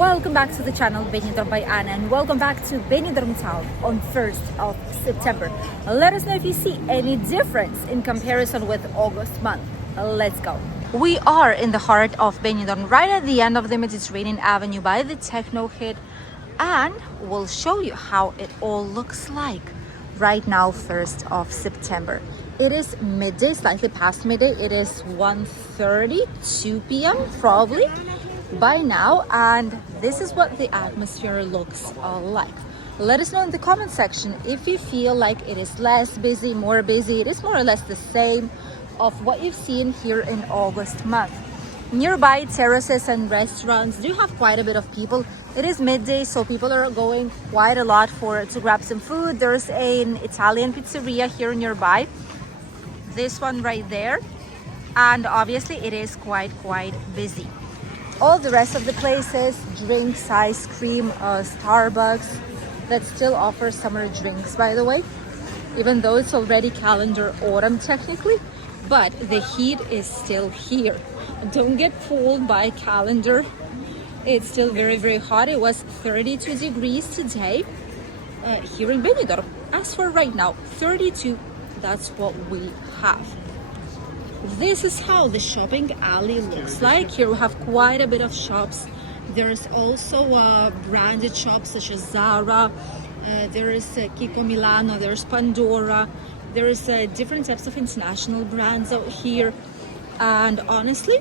Welcome back to the channel Benidorm by Anna, and welcome back to Benidorm town on 1st of September. Let us know if you see any difference in comparison with August month. Let's go. We are in the heart of Benidorm, right at the end of the Mediterranean Avenue by the Techno Hit, and we'll show you how it all looks like right now, 1st of September. It is midday, slightly past midday. It is 1:30, 2 p.m. probably by now, and this is what the atmosphere looks like. Let us know in the comment section if you feel like it is less busy, more busy. It is more or less the same of what you've seen here in August month. Nearby terraces and restaurants do have quite a bit of people. It is midday, so people are going quite a lot to grab some food. There's an Italian pizzeria here nearby, this one right there, and obviously it is quite busy. All the rest of the places, drinks, ice cream, Starbucks, that still offers summer drinks, by the way, even though it's already calendar autumn technically, but the heat is still here. Don't get fooled by calendar. It's still very hot. It was 32 degrees today here in Benidorm. As for right now, 32, that's what we have. This is how the shopping alley looks like. Here we have quite a bit of shops. There's also branded shops such as Zara. There is Kiko Milano. There's Pandora. There is different types of international brands out here. And honestly,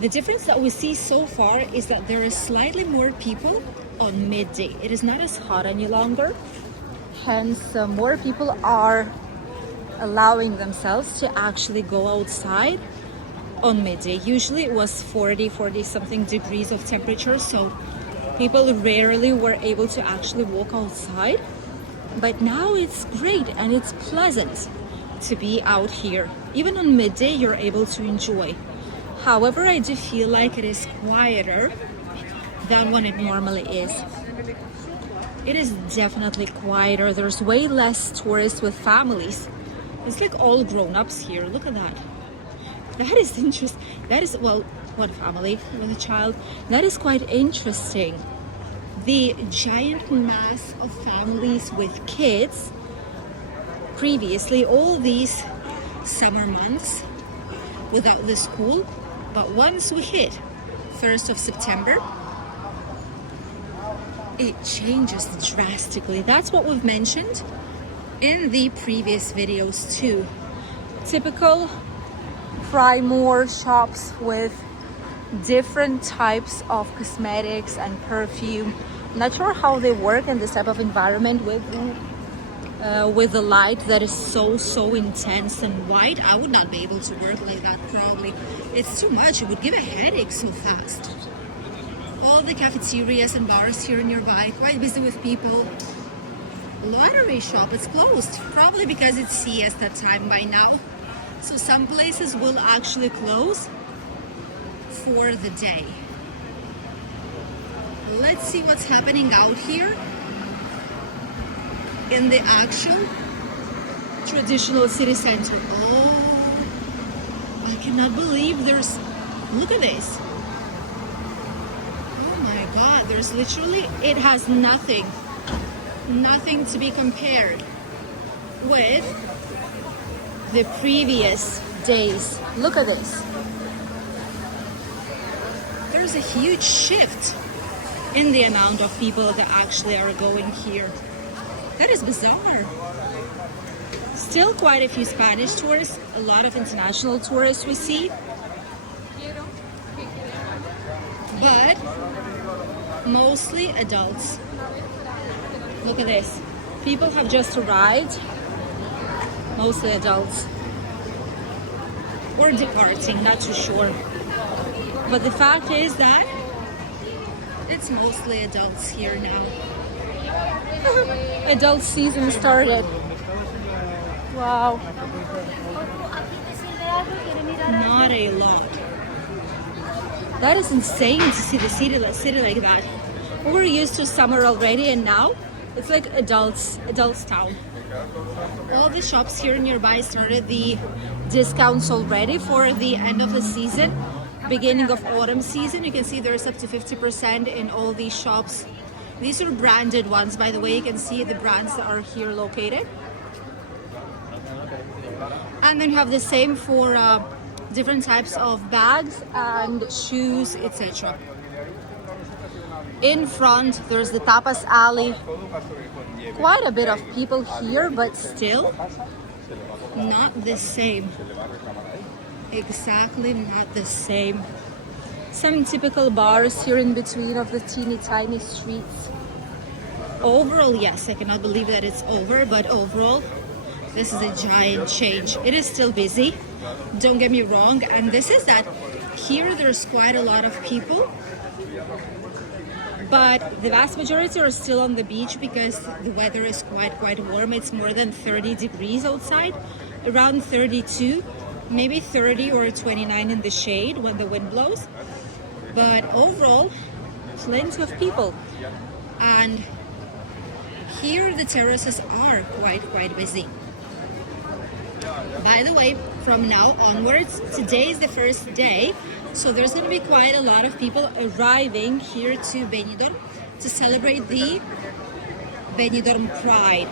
the difference that we see so far is that there is slightly more people on midday. It is not as hot any longer. Hence, more people are allowing themselves to actually go outside on midday. Usually it was 40 something degrees of temperature, so people rarely were able to actually walk outside. But now it's great and it's pleasant to be out here. Even on midday you're able to enjoy. However, I do feel like it is quieter than when it normally is. It is definitely quieter. There's way less tourists with families. It's like all grown-ups here. Look at that. That is interesting. That is, well, one family with a child. That is quite interesting. The giant mass of families with kids. Previously, all these summer months without the school. But once we hit 1st of September, it changes drastically. That's what we've mentioned in the previous videos too. Typical Primor shops with different types of cosmetics and perfume. Not sure how they work in this type of environment with the light that is so intense and white. I would not be able to work like that probably. It's too much. It would give a headache so fast. All the cafeterias and bars here nearby, quite busy with people. Lottery shop is closed, probably because it's siesta time by now. So some places will actually close for the day. Let's see what's happening out here in the actual traditional city center. Oh, I cannot believe there's, look at this. Oh my God, there's literally, it has nothing to be compared with the previous days. Look at this. There's a huge shift in the amount of people that actually are going here. That is bizarre. Still quite a few Spanish tourists, a lot of international tourists we see, but mostly adults. Look at this. People have just arrived, mostly adults, or departing, not too sure. But the fact is that it's mostly adults here now. Adult season started. Wow. Not a lot. That is insane to see the city like that. We're used to summer already, and now it's like adults town. All the shops here nearby started the discounts already for the end of the season. beginning of autumn season. You can see there's up to 50% in all these shops. These are branded ones, by the way. You can see the brands that are here located. And then you have the same for different types of bags and shoes, etc. In front, there's the tapas alley. Quite a bit of people here, but still not the same. Exactly not the same. Some typical bars here in between of the teeny tiny streets. Overall, yes, I cannot believe that it's over, but overall, this is a giant change. It is still busy, don't get me wrong, and this is that here there's quite a lot of people, but the vast majority are still on the beach because the weather is quite warm. It's more than 30 degrees outside, around 32, maybe 30 or 29 in the shade when the wind blows. But overall, plenty of people. And here the terraces are quite busy. By the way, from now onwards, today is the first day, so there's going to be quite a lot of people arriving here to Benidorm to celebrate the Benidorm Pride.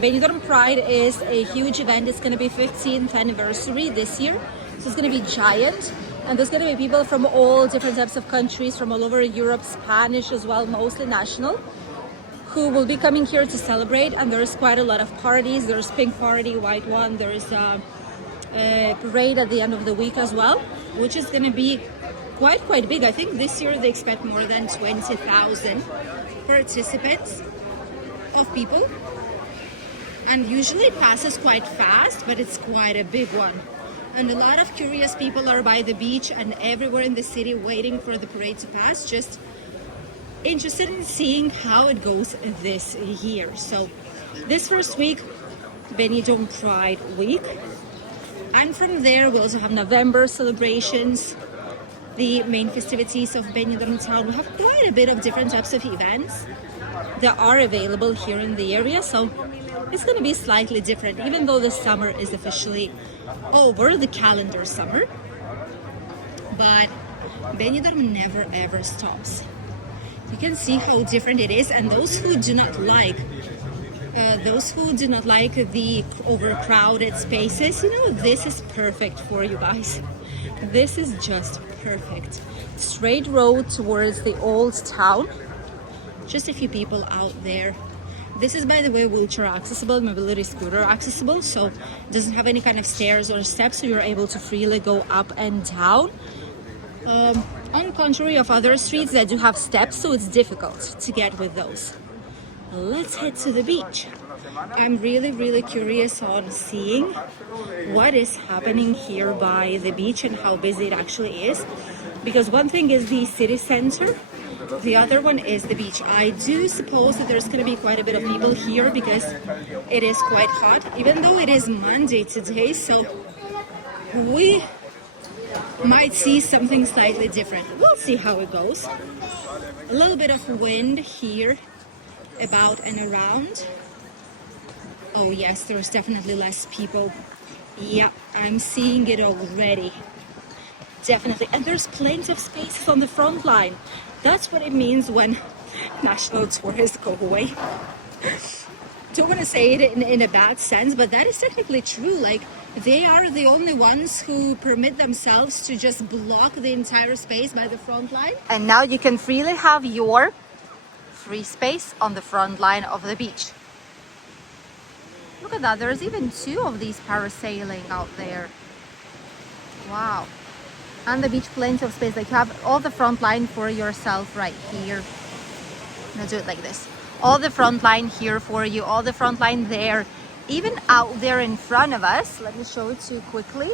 Benidorm Pride is a huge event. It's going to be 15th anniversary this year, so it's going to be giant. And there's going to be people from all different types of countries, from all over Europe, Spanish as well, mostly national, who will be coming here to celebrate. And there's quite a lot of parties. There's pink party, white one. There's a parade at the end of the week as well, which is going to be quite big. I think this year they expect more than 20,000 participants of people. And usually it passes quite fast, but it's quite a big one. And a lot of curious people are by the beach and everywhere in the city waiting for the parade to pass, just interested in seeing how it goes this year. So this first week, Benidorm Pride Week. And from there, we also have November celebrations, the main festivities of Benidorm town. We have quite a bit of different types of events that are available here in the area. So it's going to be slightly different, even though the summer is officially over, the calendar summer. But Benidorm never ever stops. You can see how different it is, and those who do not like the overcrowded spaces, you know, this is perfect for you guys. This is just perfect. Straight road towards the old town. Just a few people out there. This is, by the way, wheelchair accessible, mobility scooter accessible, so it doesn't have any kind of stairs or steps, so you're able to freely go up and down. On contrary of other streets that do have steps, so it's difficult to get with those. Let's head to the beach. I'm really curious on seeing what is happening here by the beach and how busy it actually is. Because one thing is the city center, the other one is the beach. I do suppose that there's going to be quite a bit of people here because it is quite hot, even though it is Monday today, so we might see something slightly different. We'll see how it goes. A little bit of wind here about and around. Oh yes, there's definitely less people. Yeah, I'm seeing it already. Definitely. And there's plenty of spaces on the front line. That's what it means when national tourists go away. Don't want to say it in a bad sense, but that is technically true. Like, they are the only ones who permit themselves to just block the entire space by the front line. And now you can freely have your free space on the front line of the beach. Look at that, there's even two of these parasailing out there. Wow. And the beach, plenty of space. Like, you have all the front line for yourself right here. I'm gonna do it like this. All the front line here for you, all the front line there. Even out there in front of us, let me show it to you quickly.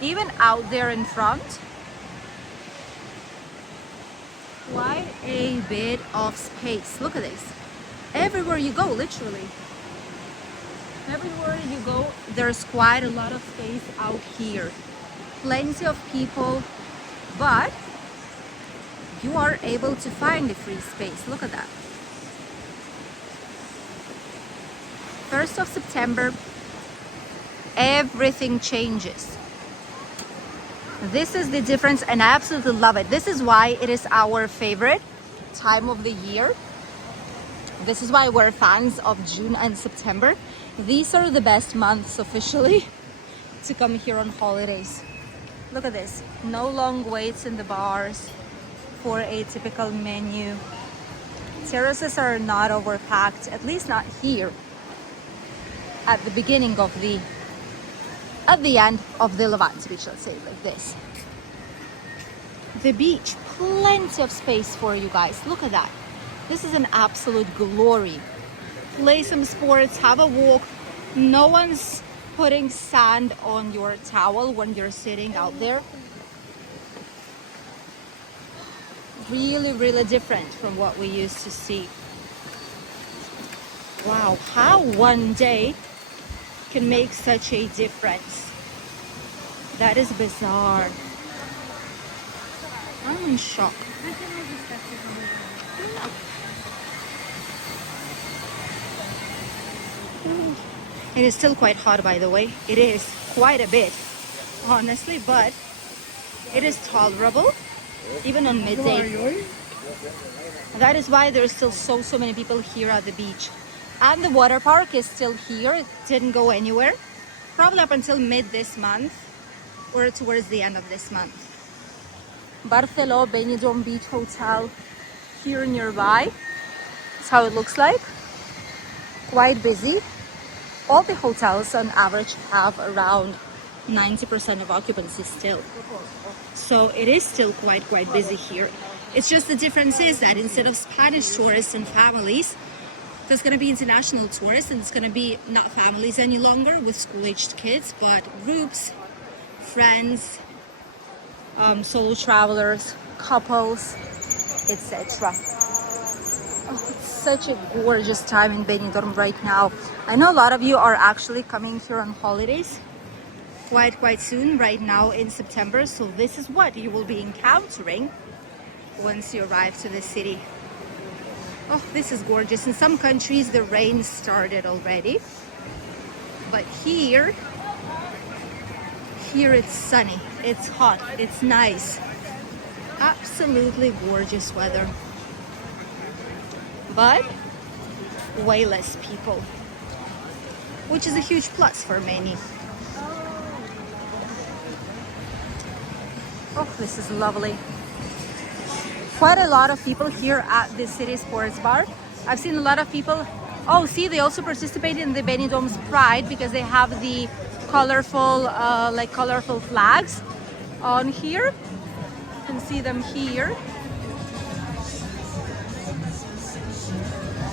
Even out there in front, quite a bit of space. Look at this. Everywhere you go, literally. Everywhere you go, there's quite a lot of space out here. Plenty of people, but you are able to find the free space. Look at that. 1st of September, everything changes. This is the difference, and I absolutely love it. This is why it is our favorite time of the year. This is why we're fans of June and September. These are the best months officially to come here on holidays. Look at this. No long waits in the bars for a typical menu. Terraces are not overpacked, at least not here at the beginning of the at the end of the Levante beach, let's say it like this. The beach, plenty of space for you guys. Look at that. This is an absolute glory. Play some sports, have a walk. No one's putting sand on your towel when you're sitting out there. Really, really different from what we used to see. Wow, how one day can make such a difference. That is bizarre. I'm in shock. It is still quite hot, by the way. It is quite a bit, honestly, but it is tolerable, even on midday. That is why there's still so many people here at the beach. And the water park is still here. It didn't go anywhere. Probably up until mid this month or towards the end of this month. Barceló Benidorm Beach Hotel here nearby. That's how it looks like. Quite busy. All the hotels on average have around 90% of occupancy still. So it is still quite busy here. It's just the difference is that instead of Spanish tourists and families, there's going to be international tourists, and it's going to be not families any longer with school-aged kids, but groups, friends, solo travelers, couples, etc. Oh, it's such a gorgeous time in Benidorm right now. I know a lot of you are actually coming here on holidays quite soon, right now in September. So this is what you will be encountering once you arrive to the city. Oh, this is gorgeous. In some countries, the rain started already. But here it's sunny, it's hot, it's nice. Absolutely gorgeous weather. But way less people, which is a huge plus for many. Oh, this is lovely. Quite a lot of people here at the city sports bar. I've seen a lot of people. Oh, see, they also participate in the Benidorm's Pride because they have the colorful, colorful flags on here. You can see them here.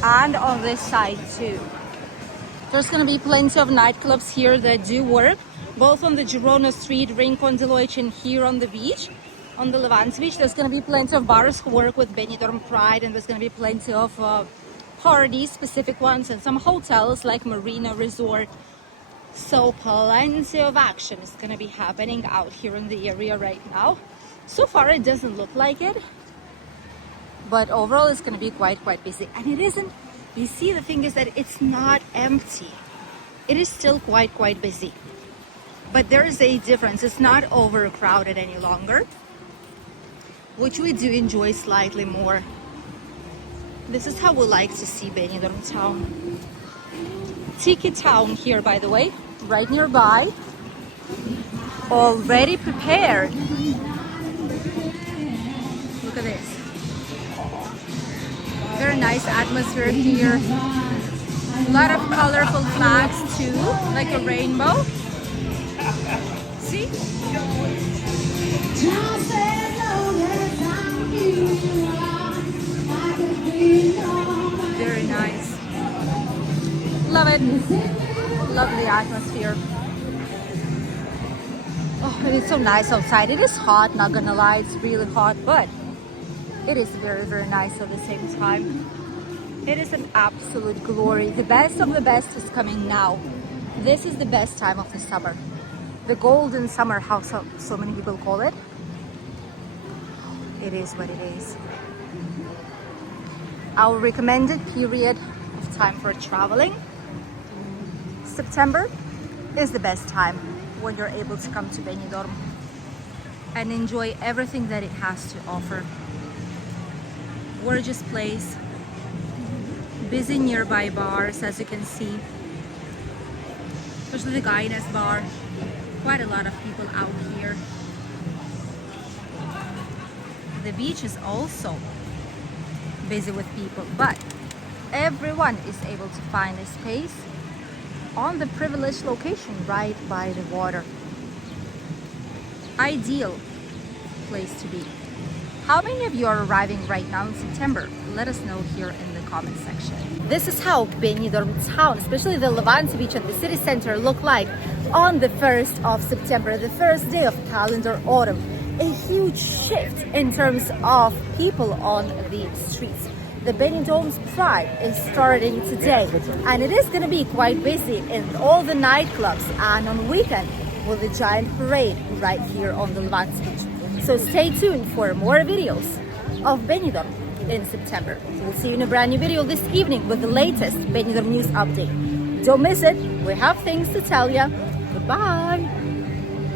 And on this side too. There's going to be plenty of nightclubs here that do work, both on the Girona Street, Rincon de Loich, and here on the beach. On the Levante beach, there's going to be plenty of bars who work with Benidorm Pride, and there's going to be plenty of parties, specific ones, and some hotels like Marina Resort. So plenty of action is going to be happening out here in the area right now. So far, it doesn't look like it, but overall, it's going to be quite busy. And it isn't. You see, the thing is that it's not empty. It is still quite busy, but there is a difference. It's not overcrowded any longer, which we do enjoy slightly more. This is how we like to see Benidorm town. Tiki town here, by the way, right nearby, already prepared. Look at this. Very nice atmosphere here. A lot of colorful flags too, like a rainbow. See? Very nice. Love it. Lovely atmosphere. Oh, it is so nice outside. It is hot, not gonna lie, it's really hot, but it is very nice at the same time. It is an absolute glory. The best of the best is coming now. This is the best time of the summer. The golden summer, how so many people call it. It is what it is. Our recommended period of time for traveling, September is the best time when you're able to come to Benidorm. and enjoy everything that it has to offer. Gorgeous place, busy nearby bars, as you can see, especially the Guinness bar. Quite a lot of people out here. The beach is also busy with people, but everyone is able to find a space on the privileged location right by the water. Ideal place to be. How many of you are arriving right now in September? Let us know here in the comment section. This is how Benidorm town, especially the Levante beach and the city center, look like on the 1st of September, the first day of calendar autumn. A huge shift in terms of people on the streets. The Benidorm's Pride is starting today, and it is going to be quite busy in all the nightclubs and on weekend with a giant parade right here on the Levante beach. So stay tuned for more videos of Benidorm in September. We'll see you in a brand new video this evening with the latest Benidorm news update. Don't miss it. We have things to tell you. Goodbye.